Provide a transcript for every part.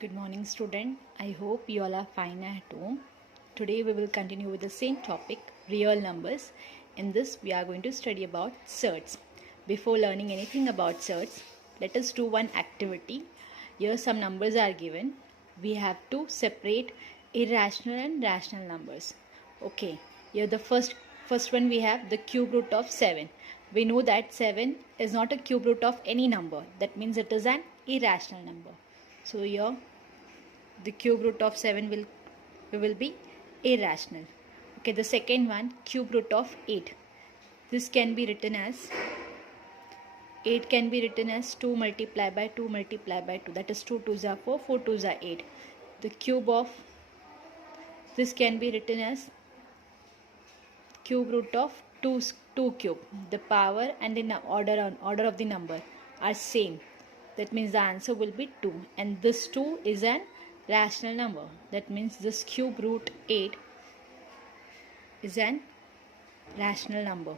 Good morning, student. I hope you all are fine at home. Today we will continue with the same topic, real numbers. In this, we are going to study about surds. Before learning anything about surds, let us do one activity. Here some numbers are given. We have to separate irrational and rational numbers. Okay. Here the first one we have the cube root of 7. We know that 7 is not a cube root of any number. That means it is an irrational number. So here the cube root of 7 will be irrational. Okay, the second one, cube root of 8. This can be written as 8 can be written as 2 multiplied by 2 multiplied by 2. That is 2 2s are 4, 4 2s are 8. The cube of this can be written as cube root of 2 cube. The power and the order of the number are same. That means the answer will be 2. And this 2 is an rational number. That means this cube root 8 is an rational number.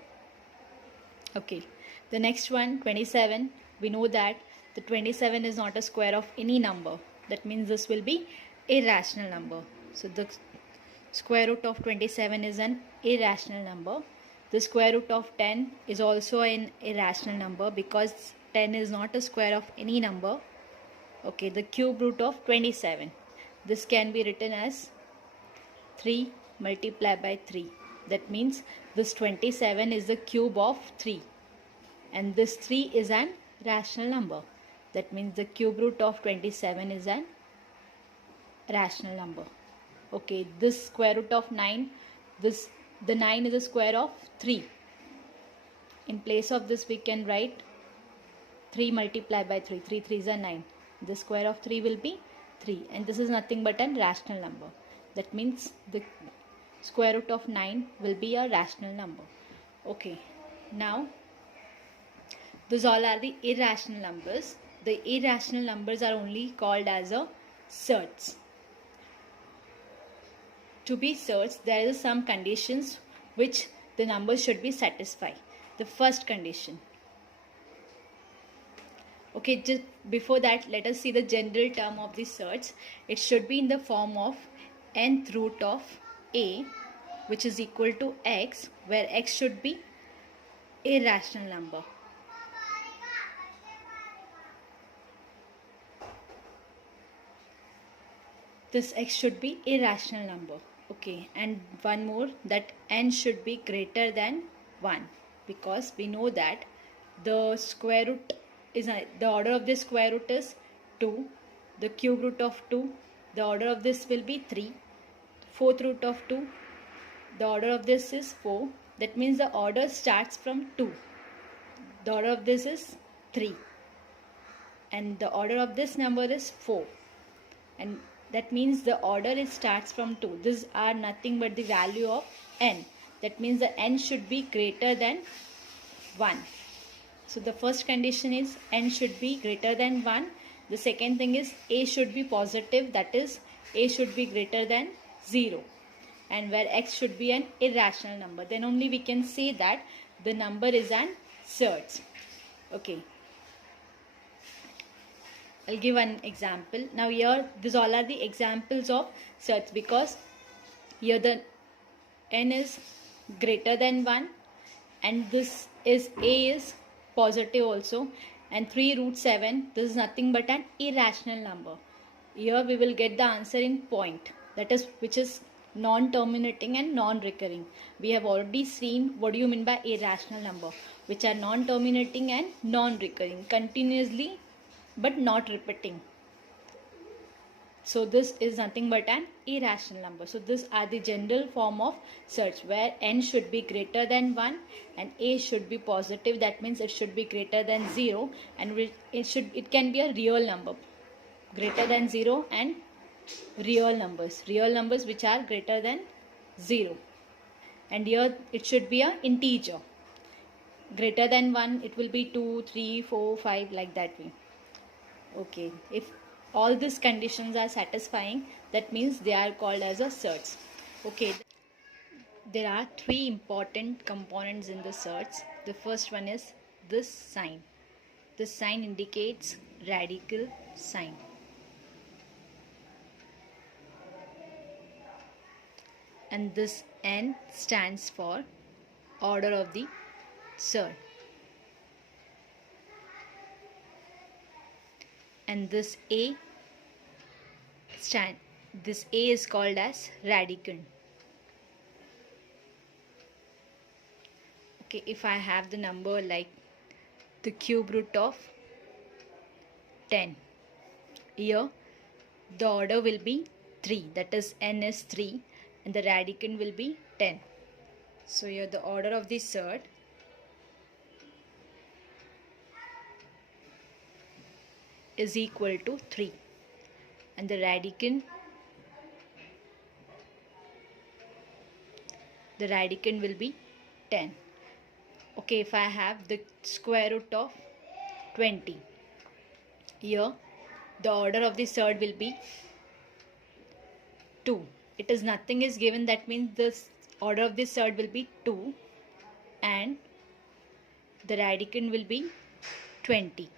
Okay. The next one, 27. We know that the 27 is not a square of any number. That means this will be irrational number. So the square root of 27 is an irrational number. The square root of 10 is also an irrational number because 10 is not a square of any number. Okay, the cube root of 27. This can be written as 3 multiplied by 3. That means this 27 is the cube of 3. And this 3 is an rational number. That means the cube root of 27 is an rational number. Okay, this square root of 9. The 9 is the square of 3. In place of this we can write 3 multiplied by 3. 3 3s are 9. The square of 3 will be 3, and this is nothing but a rational number. That means the square root of 9 will be a rational number. Okay, now those all are the irrational numbers. The irrational numbers are only called as a surds. To be surds, there is some conditions which the number should be satisfy. The first condition. Okay, just before that, let us see the general term of the surds. It should be in the form of nth root of a, which is equal to x, where x should be irrational number. This x should be irrational number. Okay, and one more, that n should be greater than 1, because we know that the square root is the order of this square root is 2, the cube root of 2, the order of this will be 3, fourth root of 2, the order of this is 4. That means the order starts from 2. The order of this is 3, and the order of this number is 4, and that means the order starts from 2. These are nothing but the value of n. That means the n should be greater than 1. So the first condition is n should be greater than 1. The second thing is a should be positive, that is a should be greater than 0. And where x should be an irrational number. Then only we can say that the number is an surds. Okay. I'll give an example. Now here, these all are the examples of surds, because here the n is greater than 1 and this is a is positive also, and 3 root 7, this is nothing but an irrational number. Here we will get the answer in point, that is which is non-terminating and non-recurring. We have already seen what do you mean by irrational number, which are non-terminating and non-recurring, continuously but not repeating. So this is nothing but an irrational number. So these are the general form of surds, where n should be greater than 1 and a should be positive. That means it should be greater than 0, and it can be a real number, greater than 0, and real numbers which are greater than 0. And here it should be an integer. Greater than 1, it will be 2, 3, 4, 5, like that way. Okay, if all these conditions are satisfying, that means they are called as a surds. Okay, there are 3 important components in the surds. The first one is this sign. This sign indicates radical sign. and this N stands for order of the surd, and this A is called as radicand. Okay, if I have the number like the cube root of 10, here the order will be 3, that is N is 3, and the radicand will be 10. So here the order of the surd is equal to 3, and the radicand will be 10. Okay, if I have the square root of 20, here the order of the surd will be 2. It is nothing is given, that means the order of the surd will be 2 and the radicand will be 20.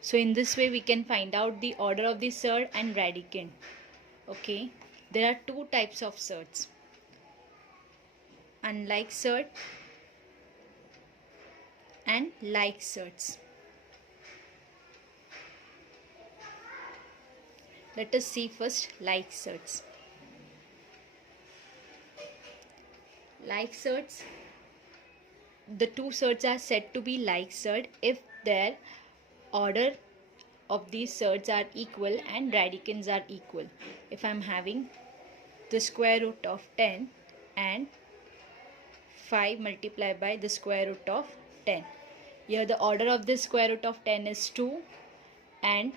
So in this way we can find out the order of the surd and radicand. Okay, there are two types of surds: unlike surd and like surds. Let us see first like surds. Like surds, the two surds are said to be like surd if their order of these surds are equal and radicands are equal. If I am having the square root of 10 and 5 multiplied by the square root of 10. Here the order of this square root of 10 is 2 and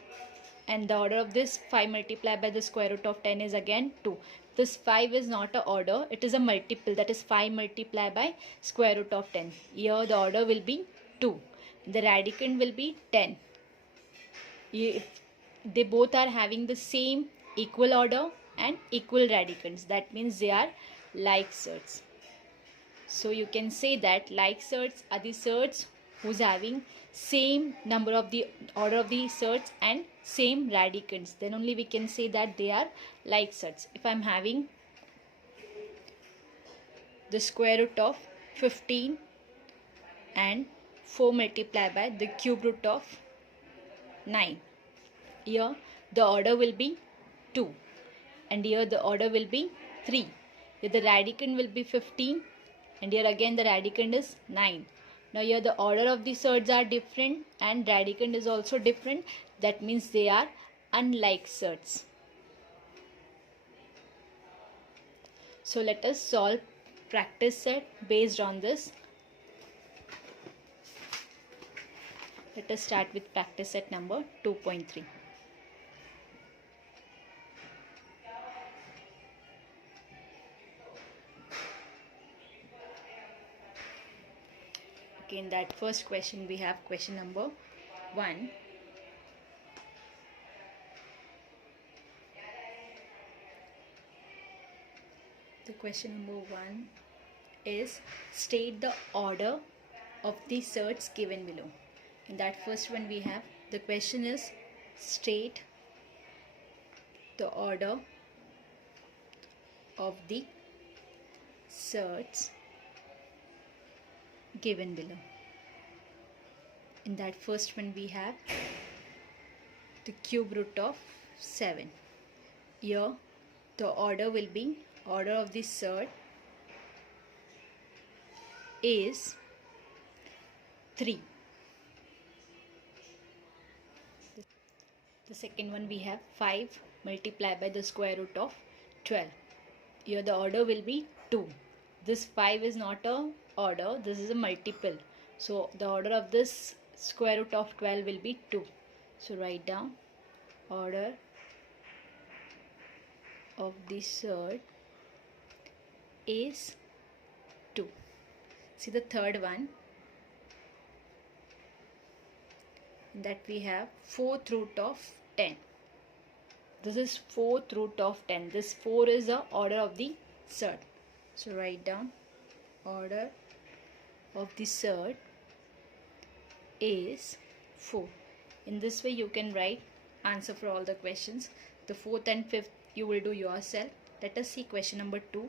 the order of this 5 multiplied by the square root of 10 is again 2. This 5 is not an order, it is a multiple, that is 5 multiplied by square root of 10. Here the order will be 2. The radicand will be 10. They both are having the same equal order and equal radicands, that means they are like surds. So you can say that like surds are the surds who's having same number of the order of the surds and same radicands. Then only we can say that they are like surds. If I am having the square root of 15 and 4 multiplied by the cube root of 9. Here the order will be 2 and here the order will be 3. Here the radicand will be 15 and here again the radicand is 9. Now here the order of the surds are different and radicand is also different, that means they are unlike surds. So let us solve practice set based on this. Let us start with practice set number 2.3. Okay, in that first question we have question number 1. The question number 1 is state the order of the surds given below. In that first one we have, the question is state the order of the surds given below. In that first one we have the cube root of 7. Here the order will be, order of the surd is 3. The second one we have 5 multiplied by the square root of 12. Here the order will be 2. This 5 is not a order, this is a multiple. So the order of this square root of 12 will be 2. So write down order of the surd is 2. See the third one, that we have 4th root of 10. This is 4th root of 10. This 4 is the order of the surd. So write down order of the surd is 4. In this way you can write answer for all the questions. The 4th and 5th you will do yourself. Let us see question number 2.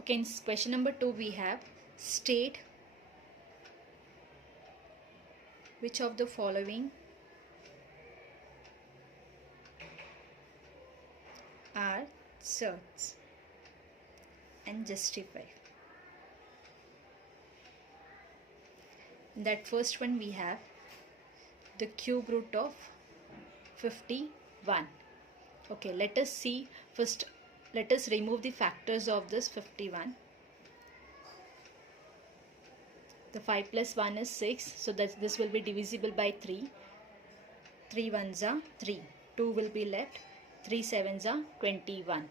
Okay, in question number 2 we have state which of the following are surds and justify. In that first one we have the cube root of 51. Okay, let us see first. Let us remove the factors of this 51. The 5 plus 1 is 6, so that this will be divisible by 3. 3 ones are 3. 2 will be left. 3 sevens are 21.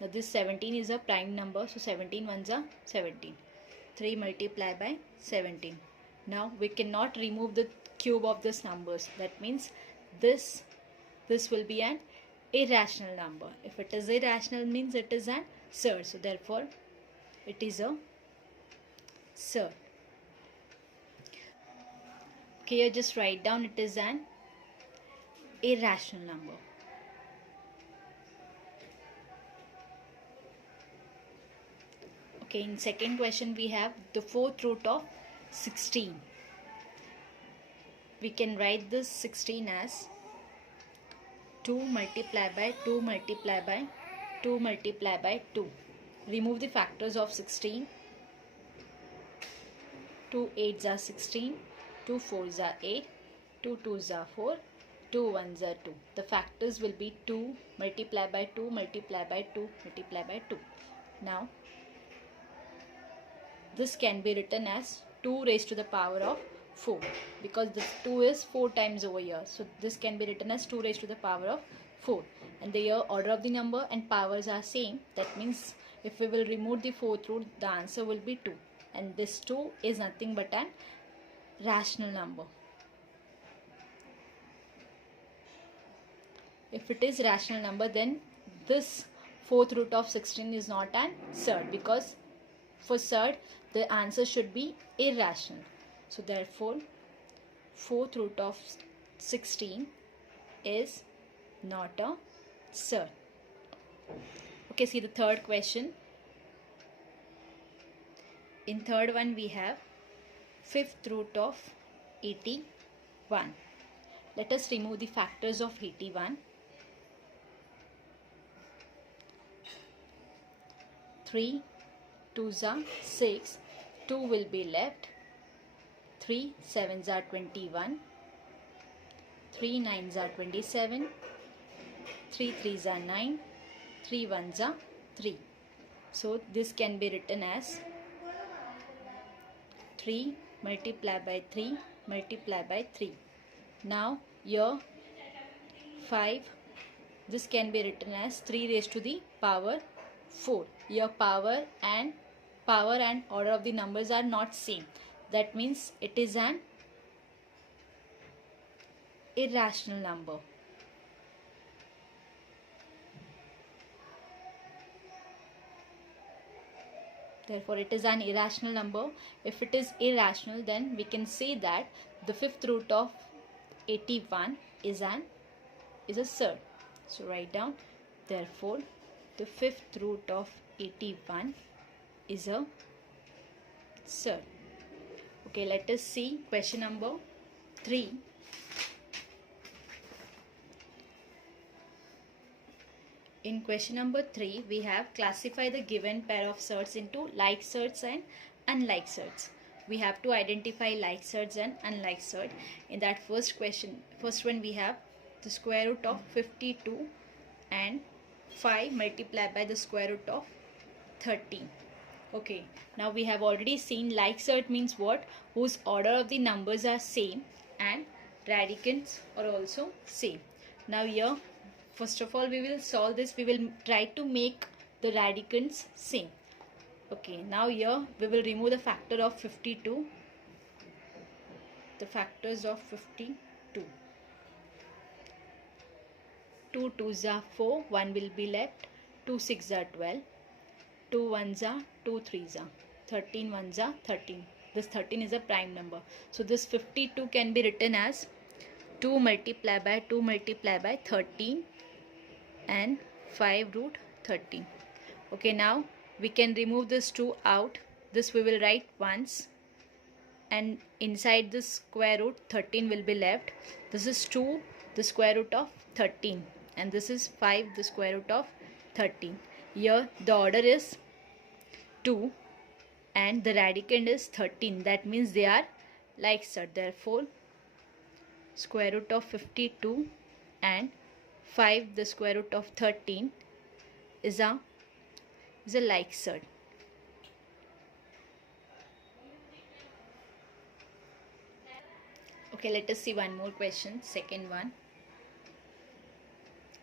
Now this 17 is a prime number, so 17 ones are 17. 3 multiplied by 17. Now we cannot remove the cube of this numbers. That means this will be an irrational number. If it is irrational, means it is an surd. So therefore it is a surd. Okay, here just write down it is an irrational number. Okay, in second question we have the fourth root of 16. We can write this 16 as 2 multiplied by 2 multiplied by 2 multiplied by 2. Remove the factors of 16. 2 8s are 16, 2 4s are 8, 2 2s are 4, 2 1s are 2. The factors will be 2 multiplied by 2 multiplied by 2 multiplied by 2. Now this can be written as 2 raised to the power of 4, because the 2 is 4 times over here. So this can be written as 2 raised to the power of 4. And the order of the number and powers are same. That means if we will remove the fourth root, the answer will be 2. And this 2 is nothing but an rational number. If it is rational number, then this fourth root of 16 is not an surd, because for surd the answer should be irrational. So therefore fourth root of 16 is not a surd. Okay, see the third question. In third one we have fifth root of 81. Let us remove the factors of 81. 3 2s are 6, 2 will be left. 3 7s are 21, 3 9s are 27, 3 3s are 9, 3 1s are 3. So this can be written as 3 multiplied by 3 multiplied by 3. Now here 5, this can be written as 3 raised to the power 4. Here power and order of the numbers are not same. That means it is an irrational number. Therefore it is an irrational number. If it is irrational, then we can say that the fifth root of 81 is a surd. So write down, therefore the fifth root of 81 is a surd. Okay, let us see question number 3. In question number 3, we have classify the given pair of surds into like surds and unlike surds. We have to identify like surds and unlike surd. In that first one we have the square root of 52 and 5 multiplied by the square root of 13. Okay, now we have already seen like surd means what? Whose order of the numbers are same and radicands are also same. Now here, first of all, we will solve this. We will try to make the radicands same. Okay, now here we will remove the factor of 52. The factors of 52. 2 2s are 4, 1 will be left. 2 6s are 12. 2 1s are 2 3s are 13, 1s are 13. This 13 is a prime number. So this 52 can be written as 2 multiplied by 2 multiplied by 13 and 5 root 13. Okay, now we can remove this 2 out. This we will write once, and inside this square root 13 will be left. This is 2 the square root of 13, and this is 5 the square root of 13. Here the order is 2 and the radicand is 13. That means they are like such. Therefore square root of 52 and 5 the square root of 13 is a like surd. Okay, let us see one more question, second one.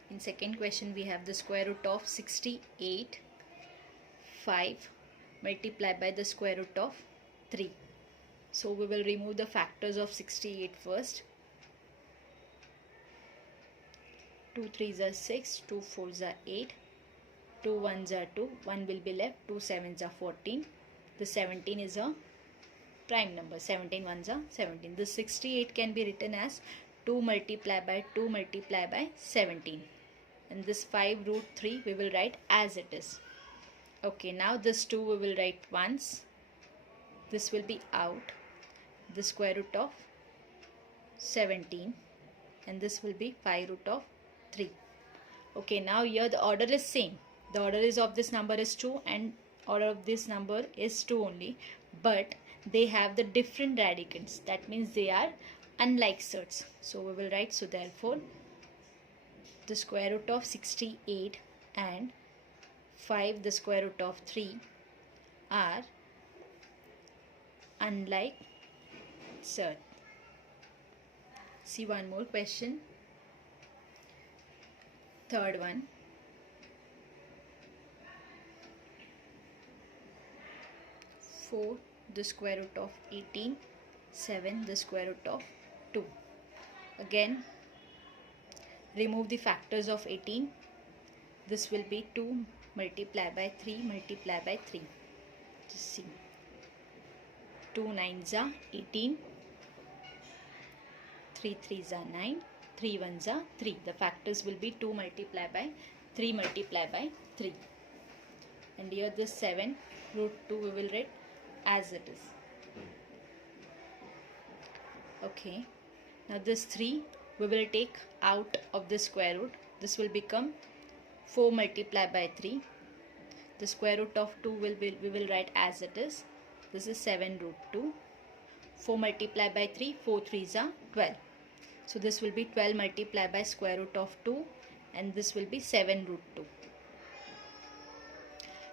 In second question we have the square root of 68 5 multiplied by the square root of 3. So we will remove the factors of 68 first. 2 3s are 6, 2 4s are 8, 2 1s are 2, 1 will be left, 2 7s are 14. The 17 is a prime number, 17 1s are 17. The 68 can be written as 2 multiplied by 2 multiplied by 17. And this 5 root 3 we will write as it is. Okay, now this 2 we will write once. This will be out. The square root of 17. And this will be 5 root of 3. Okay, now here the order is same. The order is of this number is 2 and order of this number is 2 only. But they have the different radicands. That means they are unlike surds. So we will write, so therefore the square root of 68 and 5 the square root of 3 are unlike surd. See one more question. Third one. 4 the square root of 18, 7 the square root of 2. Again remove the factors of 18. This will be 2 multiplied by 3 multiplied by 3. Just see. 2 9s are 18, 3 3s are 9, 3 1s are 3. The factors will be 2 multiplied by 3 multiplied by 3. And here this 7 root 2 we will write as it is. Okay, now this 3 we will take out of the square root. This will become 4 multiplied by 3. The square root of 2 we will write as it is. This is 7 root 2. 4 multiplied by 3, 4 3s are 12. So this will be 12 multiplied by square root of 2, and this will be 7 root 2.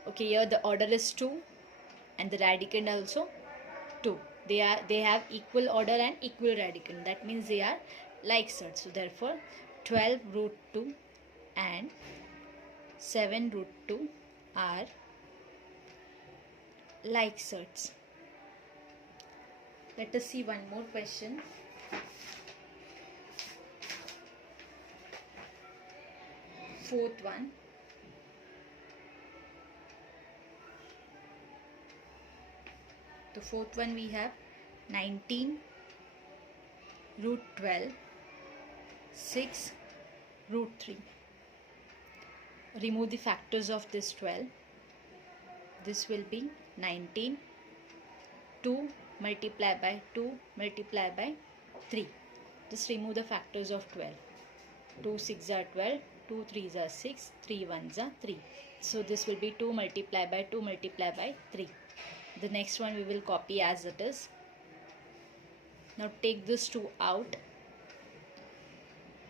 Okay, here the order is 2 and the radicand also 2. They have equal order and equal radicand. That means they are like surds. So therefore 12 root 2 and 7 root 2 are like surds. Let us see one more question. Fourth one. The fourth one we have 19 root 12, 6 root 3. Remove the factors of this 12. This will be 19, 2 multiplied by 2 multiplied by 3. Just remove the factors of 12. 2 6 are 12, 2 3s are 6, 3 1s are 3. So this will be 2 multiplied by 2 multiplied by 3. The next one we will copy as it is. Now take this 2 out.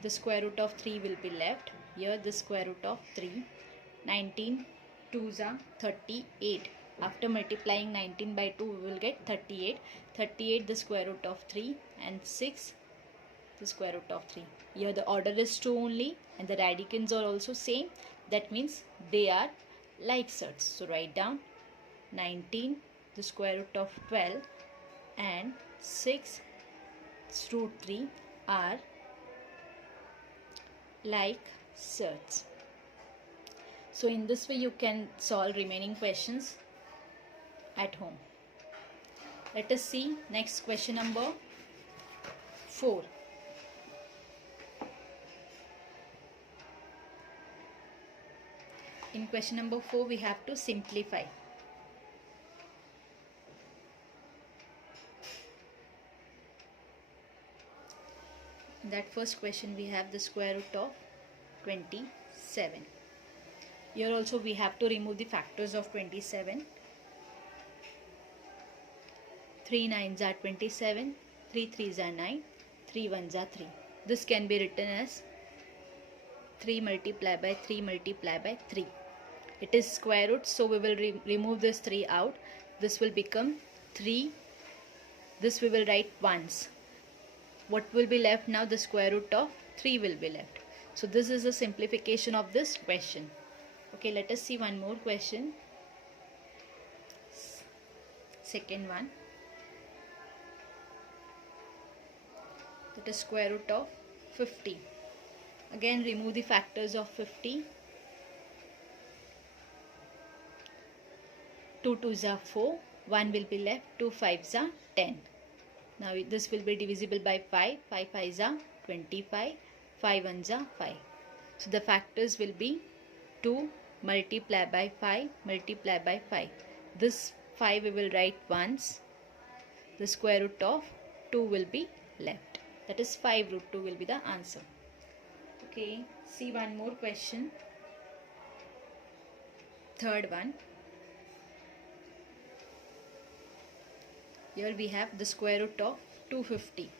The square root of 3 will be left. Here the square root of 3. 19 2s are 38. After multiplying 19 by 2 we will get 38. 38 the square root of 3 and 6 the square root of 3. Here the order is 2 only and the radicands are also same. That means they are like surds. So write down 19 the square root of 12 and 6 root 3 are like surds. So in this way you can solve remaining questions at home. Let us see next question number 4. In question number 4, we have to simplify. In that first question, we have the square root of 27. Here also we have to remove the factors of 27. 3 9s are 27, 3 3s are 9, 3 1s are 3. This can be written as 3 multiplied by 3 multiplied by 3. It is square root, so we will remove this 3 out. This will become 3. This we will write once. What will be left now? The square root of 3 will be left. So this is a simplification of this question. Okay, let us see one more question. Second one. That is square root of 50. Again, remove the factors of 50. 2 2s are 4. 1 will be left. 2 5s are 10. Now this will be divisible by 5. 5 5s are 25. 5 1s are 5. So the factors will be 2 multiplied by 5 multiplied by 5. This 5 we will write once. The square root of 2 will be left. That is 5 root 2 will be the answer. Okay, see one more question. Third one. Here we have the square root of 250.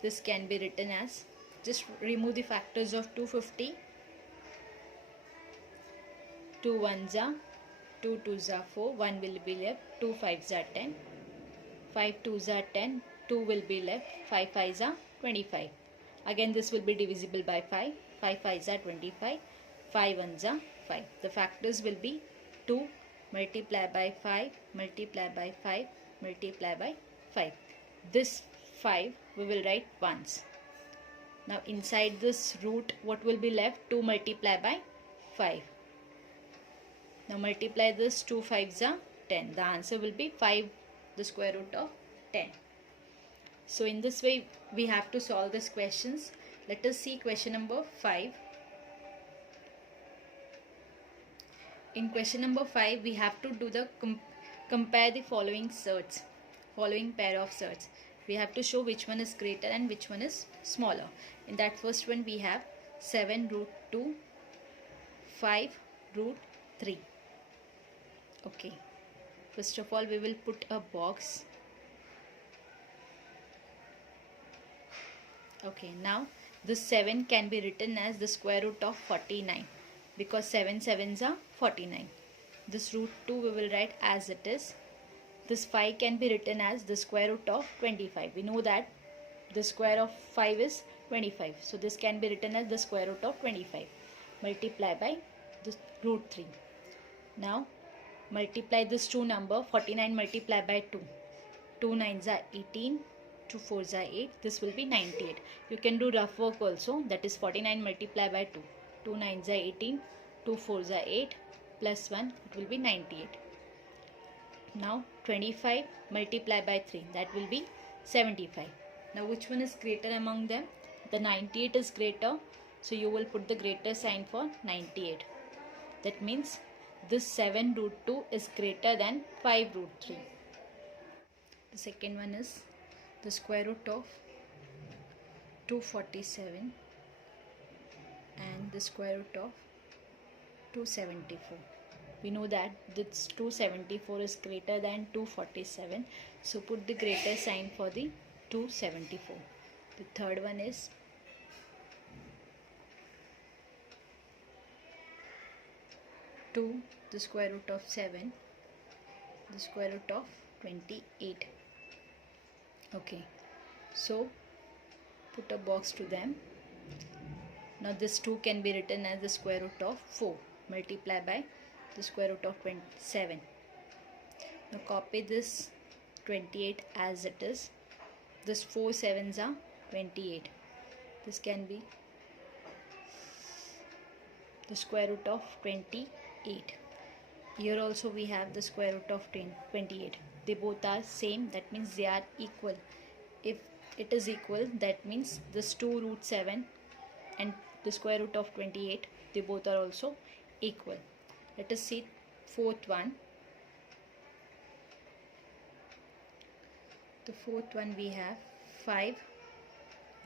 This can be written as, just remove the factors of 250. 2 1s are 2 2s are 4. 1 will be left. 2 5s are 10. 5 2s are 10. 2 will be left. 5 5s are 25. Again this will be divisible by 5. 5 5s are 25. 5 1s are 5. The factors will be 2 multiplied by 5 multiplied by 5 multiplied by 5. This 5 we will write once. Now inside this root, what will be left? 2 multiplied by 5. Now multiply this. 2 5s are 10. The answer will be 5, the square root of 10. So in this way we have to solve these questions. Let us see question number 5. In question number 5 we have to do the compare the following pair of surds. We have to show which one is greater and which one is smaller. In that first one we have 7 root 2, 5 root 3. Okay, first of all we will put a box. Okay, now this 7 can be written as the square root of 49 because 7 7s are 49. This root 2 we will write as it is. This 5 can be written as the square root of 25. We know that the square of 5 is 25. So this can be written as the square root of 25 multiplied by the root 3. Now multiply this two number. 49 multiplied by 2. 2 9s are 18. 2 4s are 8. This will be 98. You can do rough work also. That is 49 multiplied by 2. 2 9s are 18. 2 4s are 8. Plus 1, it will be 98. Now 25 multiplied by 3, that will be 75. Now which one is greater among them? The 98 is greater, so you will put the greater sign for 98. That means this 7 root 2 is greater than 5 root 3. The second one is the square root of 247 and the square root of 274. We know that this 274 is greater than 247, so put the greater sign for the 274. The third one is 2 the square root of 7, the square root of 28. Okay, so put a box to them. Now this 2 can be written as the square root of 4 multiplied by the square root of 27. Now copy this 28 as it is. This 4 7s are 28. This can be the square root of 28. Here also we have the square root of 28. They both are same, that means they are equal. If it is equal, that means this 2 root 7 and the square root of 28, they both are also equal. Let us see fourth one. The fourth one we have 5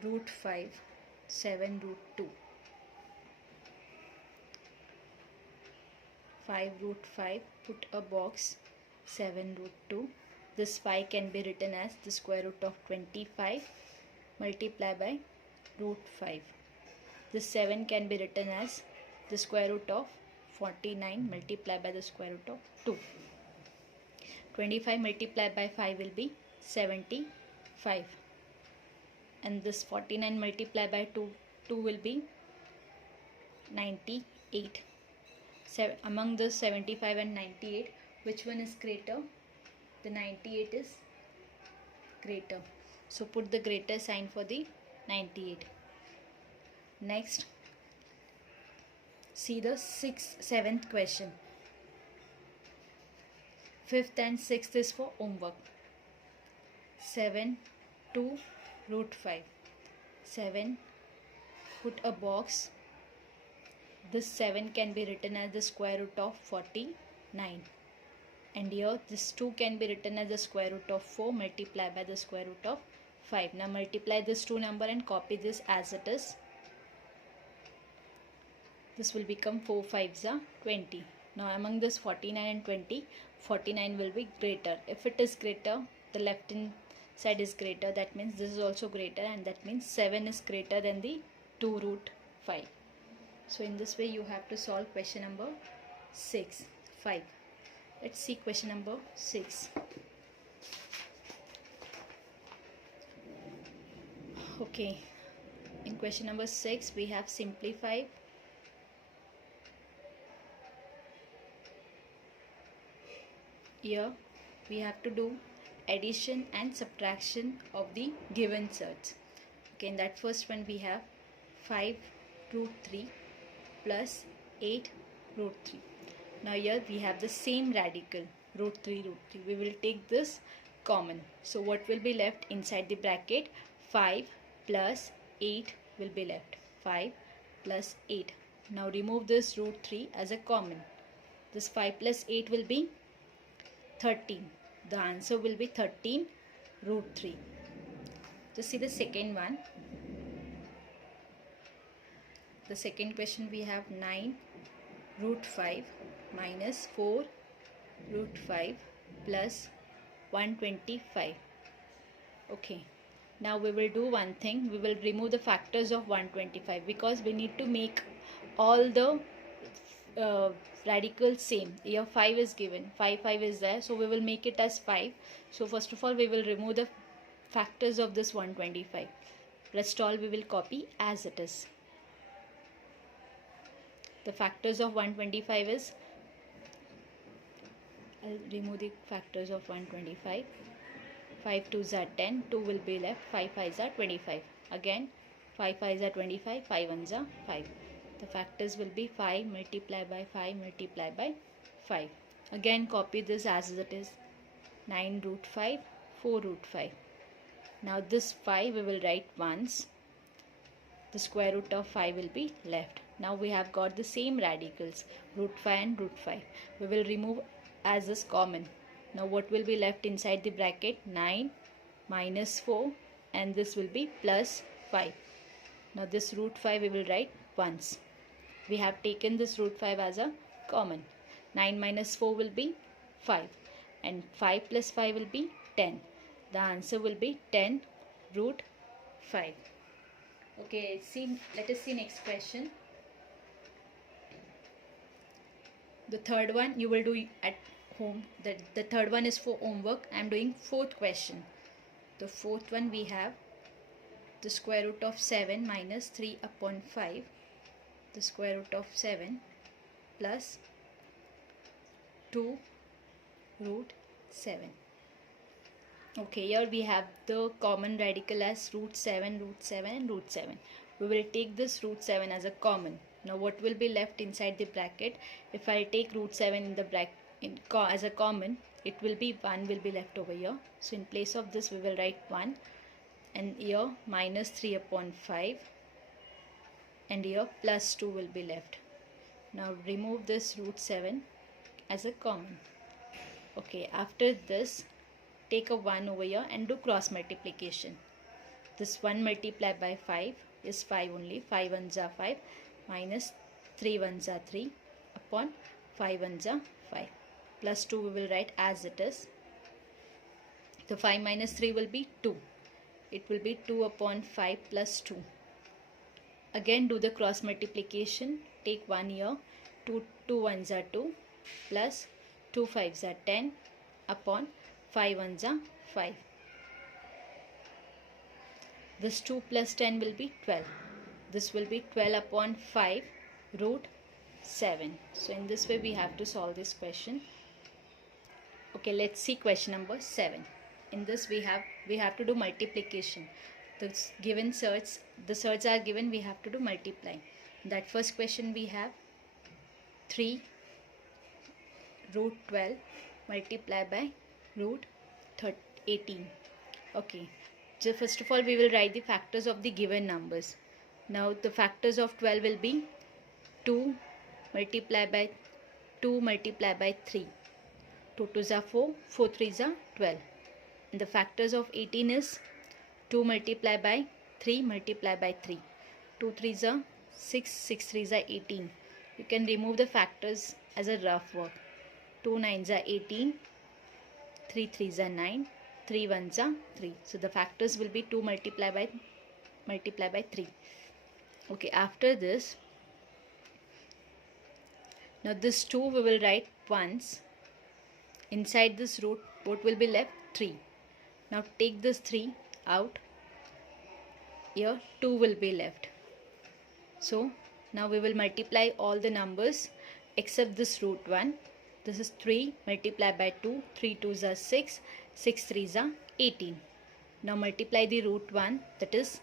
root 5 7 root 2. 5 root 5, put a box, 7 root 2. This 5 can be written as the square root of 25 multiplied by root 5. This 7 can be written as the square root of 49 multiplied by the square root of 2. 25 multiplied by 5 will be 75. And this 49 multiplied by 2 will be 98. So among the 75 and 98, which one is greater? The 98 is greater. So put the greater sign for the 98. Next, see the 7th question. 5th and 6th is for homework. 7 2 root 5. 7, put a box. This 7 can be written as the square root of 49. And here this 2 can be written as the square root of 4 multiplied by the square root of 5. Now multiply this 2 number and copy this as it is. This will become 4 5s are 20. Now among this 49 and 20, 49 will be greater. If it is greater, the left hand side is greater. That means this is also greater, and that means 7 is greater than the 2 root 5. So in this way you have to solve question number 5. Let's see question number 6. Okay, in question number 6 we have simplify. Here we have to do addition and subtraction of the given surds. Okay, in that first one we have 5 root 3 plus 8 root 3. Now here we have the same radical, root 3 root 3. We will take this common. So what will be left inside the bracket? 5 plus 8 will be left. 5 plus 8. Now remove this root 3 as a common. This 5 plus 8 will be 13. The answer will be 13 root 3. So see the second one. The second question we have 9 root 5 minus 4 root 5 plus 125. Okay. Now we will do one thing. We will remove the factors of 125 because we need to make all the radicals same. Here 5 is given. 5 is there. So we will make it as 5. So first of all we will remove the factors of this 125. Rest all we will copy as it is. The factors of 125 is, I'll remove the factors of 125. 5 2s are 10, 2 will be left, 5 5s are 25. Again 5 5s are 25, 5 1s are 5. The factors will be 5 multiplied by 5 multiplied by 5. Again copy this as it is. 9 root 5, 4 root 5. Now this 5 we will write once. The square root of 5 will be left. Now we have got the same radicals, root 5 and root 5. We will remove as is common. Now what will be left inside the bracket? 9 minus 4, and this will be plus 5. Now this root 5 we will write once. We have taken this root 5 as a common. 9 minus 4 will be 5, and 5 plus 5 will be 10. The answer will be 10 root 5. Okay, let us see next question. The third one you will do at home. The third one is for homework. I am doing fourth question. The fourth one we have the square root of 7 minus 3 upon 5. The square root of 7 plus 2 root 7. Okay, here we have the common radical as root 7 and root 7. We will take this root 7 as a common. Now what will be left inside the bracket? If I take root 7 in the bracket as a common, it will be 1 will be left over here. So in place of this we will write 1, and here minus 3 upon 5, and here plus 2 will be left. Now remove this root 7 as a common. Okay, after this, take a 1 over here and do cross multiplication. This 1 multiplied by 5 is 5 only. 5 ones are 5 minus 3 ones are 3 upon 5 ones are 5. Plus 2 we will write as it is. The 5 minus 3 will be 2. It will be 2 upon 5 plus 2. Again do the cross multiplication. Take 1 here. 2 ones are 2 plus 2 fives are 10 upon 5 ones are 5. This 2 plus 10 will be 12. This will be 12 upon 5 root 7. So in this way we have to solve this question. Okay, let's see question number 7. In this we have to do multiplication. The given surds, the surds are given, we have to do multiply. In that first question we have 3 root 12 multiply by root 18. Okay, so first of all we will write the factors of the given numbers. Now the factors of 12 will be 2 multiply by 2 multiply by 3. 2 2s are 4, 4 3s are 12. And the factors of 18 is 2 multiply by 3 multiply by 3. 2 3s are 6, 6 3s are 18. You can remove the factors as a rough work. 2 9s are 18, 3 3s are 9, 3 1s are 3. So the factors will be 2 multiply by 3. Okay, after this, now this 2 we will write once. Inside this root, what will be left? 3. Now take this 3 out. Here 2 will be left. So now we will multiply all the numbers except this root 1. This is 3 multiplied by 2. 3 2s are 6. 6 3s are 18. Now multiply the root 1, that is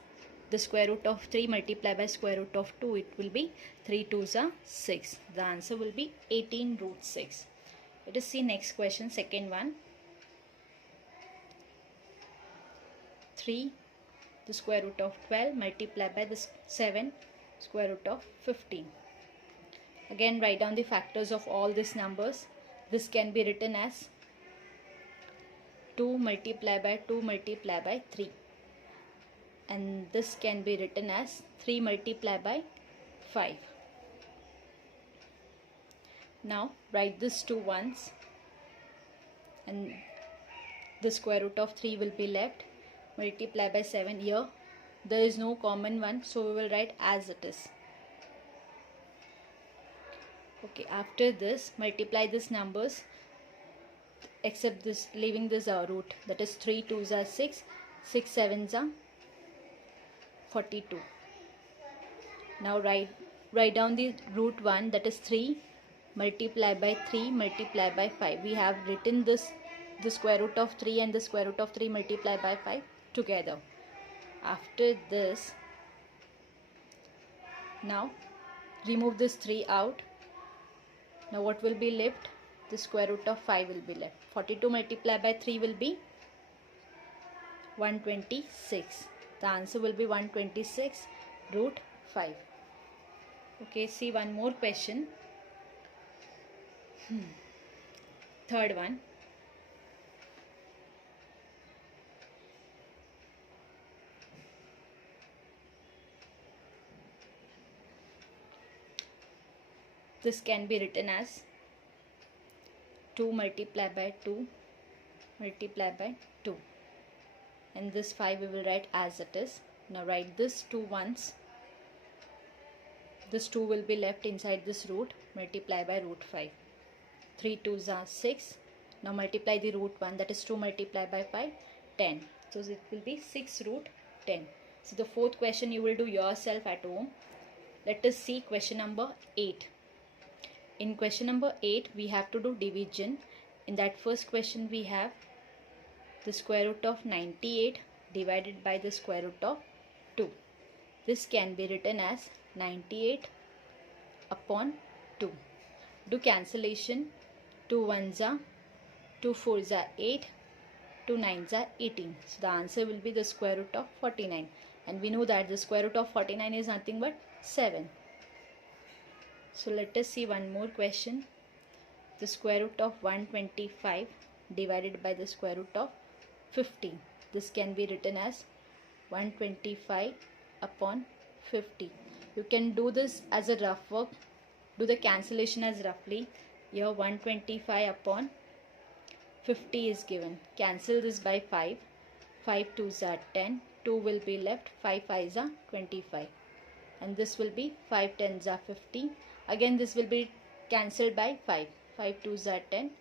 the square root of 3 multiplied by square root of 2. It will be 3 2s are 6. The answer will be 18 root 6. Let us see next question, second one. 3 the square root of 12 multiplied by the 7 square root of 15. Again write down the factors of all these numbers. This can be written as 2 multiplied by 2 multiplied by 3. And this can be written as 3 multiplied by 5. Now write this 2 once and the square root of 3 will be left. Multiply by 7. Here there is no common one, so we will write as it is. Okay, after this multiply these numbers except this, leaving this root, that is 3 2s are 6, 6 7s are 42. Now write down the root 1, that is 3 multiplied by 3 multiplied by 5. We have written this, the square root of 3 and the square root of 3 multiplied by 5 together. After this, now remove this 3 out. Now what will be left? The square root of 5 will be left. 42 multiplied by 3 will be 126. The answer will be 126 root 5. Okay, see one more question. Third one. This can be written as 2 multiplied by 2 multiplied by 2. And this 5 we will write as it is. Now write this 2 once. This 2 will be left inside this root. Multiply by root 5. 3 2s are 6. Now multiply the root 1, that is 2 multiplied by 5, 10. So it will be 6 root 10. So the fourth question you will do yourself at home. Let us see question number 8. In question number 8 we have to do division. In that first question we have the square root of 98 divided by the square root of 2. This can be written as 98 upon 2. Do cancellation. 2 1s are 2 4s are 8, 2 9s are 18. So the answer will be the square root of 49. And we know that the square root of 49 is nothing but 7. So let us see one more question. The square root of 125 divided by the square root of 50. This can be written as 125 upon 50. You can do this as a rough work. Do the cancellation as roughly. Here 125 upon 50 is given. Cancel this by 5. 5 2s are 10. 2 will be left. 5 5s are 25. And this will be 5 10s are 50. Again this will be cancelled by 5. 5 2s are 10.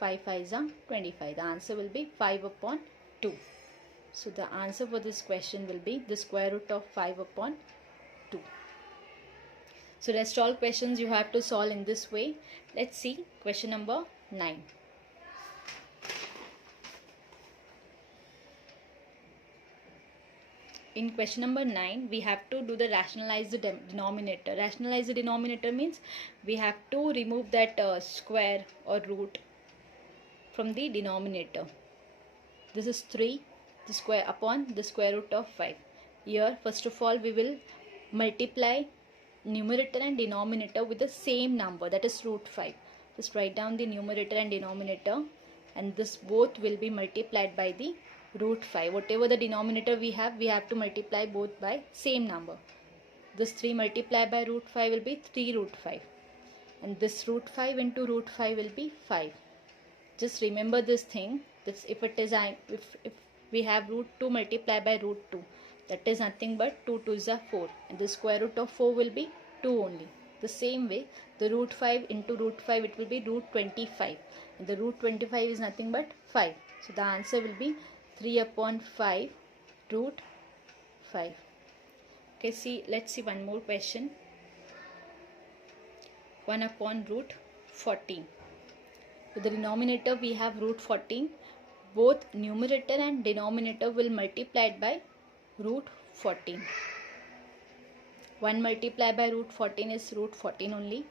5 5s are 25. The answer will be 5 upon 2. So the answer for this question will be the square root of 5 upon 2. So rest all questions you have to solve in this way. Let's see question number 9. In question number 9, we have to do the rationalize the denominator. Rationalize the denominator means we have to remove that square or root from the denominator. This is 3 the square upon the square root of 5. Here first of all we will multiply numerator and denominator with the same number, that is root 5. Just write down the numerator and denominator, and this both will be multiplied by the root 5. Whatever the denominator we have to multiply both by same number. This 3 multiplied by root 5 will be 3 root 5, and this root 5 into root 5 will be 5. Just remember this thing, that if we have root 2 multiplied by root 2, that is nothing but 2 2s are 4, and the square root of 4 will be 2 only. The same way the root 5 into root 5, it will be root 25, and the root 25 is nothing but 5. So the answer will be 3 upon 5 root 5. Okay, let's see one more question. 1 upon root 14. With the denominator we have root 14. Both numerator and denominator will multiplied by root 14. 1 multiplied by root 14 is root 14 only,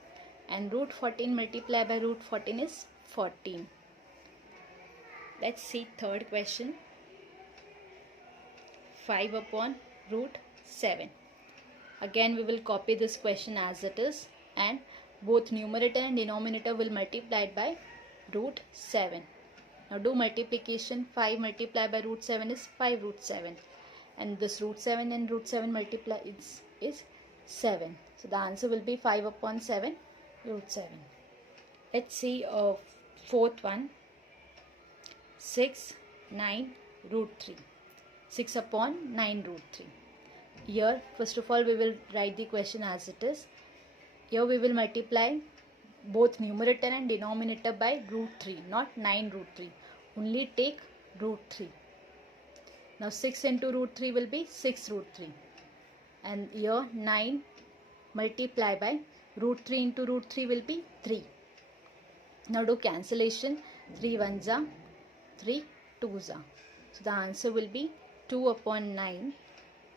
and root 14 multiplied by root 14 is 14. Let's see third question. 5 upon root 7. Again we will copy this question as it is, and both numerator and denominator will multiplied by root 7. Now do multiplication. 5 multiplied by root 7 is 5 root 7, and this root 7 and root 7 multiply is 7. So the answer will be 5 upon 7 root 7. Let's see fourth one. 6 9 root 3. 6 upon 9 root 3. Here first of all we will write the question as it is. Here we will multiply both numerator and denominator by root 3, not 9 root 3. Only take root 3. Now 6 into root 3 will be 6 root 3. And here 9 multiply by root 3 into root 3 will be 3. Now do cancellation. 3 1s are 3 2s are. So the answer will be 2 upon 9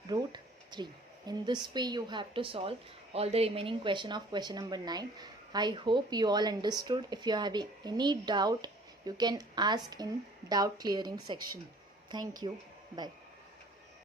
root 3. In this way you have to solve all the remaining question of question number 9. I hope you all understood. If you are having any doubt, you can ask in doubt clearing section. Thank you. Bye.